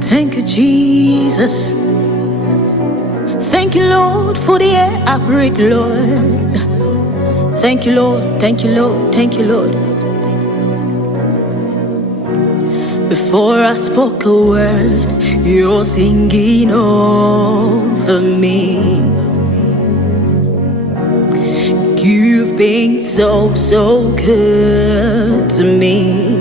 Thank you, Jesus. Thank you, Lord, for the air I breathe, Lord. Thank you, Lord. Thank you, Lord. Thank you, Lord. Before I spoke a word, you're singing over me. You've been so, so good to me.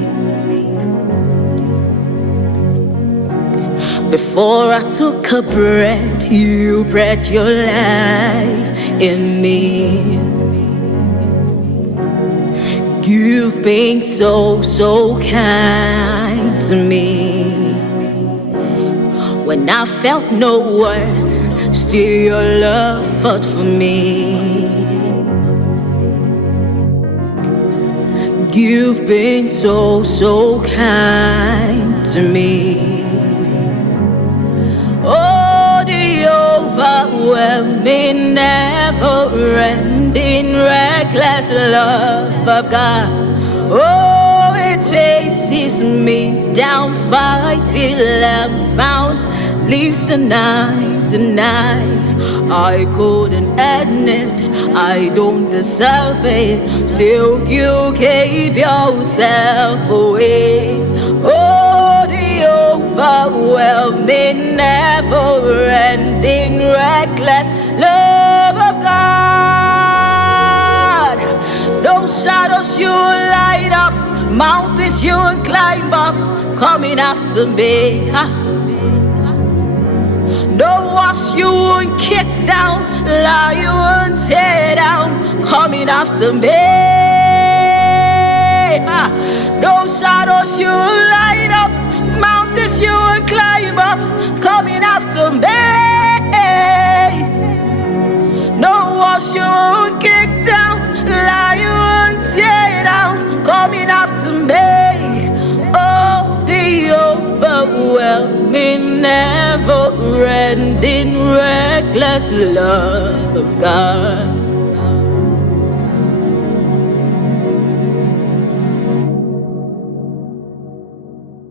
Before I took a breath, you breathed your life in me. You've been so, so kind to me. When I felt no worth, still your love fought for me. You've been so, so kind to me. Oh, the overwhelming, never-ending, reckless love of God. Oh, it chases me down, fight till I'm found, leaves the 99. I couldn't earn it, I don't deserve it, still you gave yourself away. Oh, the overwhelming, never-ending, reckless love of God. Those shadows you light up, mountains you climb up, coming after me. No walls you won't kick down, lie you won't tear down, coming after me. Those shadows you light up, mountains you will climb up, coming after me. No walls you won't kick down, lie you won't tear down, coming after me. Oh, the overwhelming, never-ending, reckless love of God.